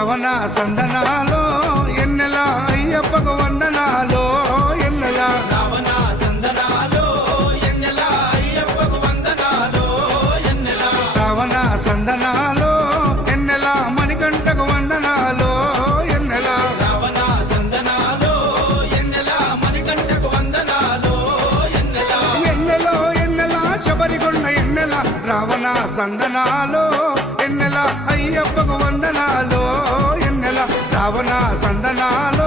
Ravana సందనాలో ఎన్నెల అయ్యప్పకు వందనాలో ఎన్నెల Ravana సందనాలో ఎన్నెల అయ్యప్పకు వందనాలో ఎన్నెల Ravana సందనాలో ఎన్నెల మణికంఠకు వందనాలో ఎన్నెల Ravana సందనాలో ఎన్నెల మణికంఠకు వందనాలో ఎన్నెల ఎన్నెలో ఎన్నెల శబరికొండ ఎన్నెల Ravana సందనాలో ఎన్నెల అయ్యప్పకు వందనాలో ఎన్నెల Ravana సందనాలో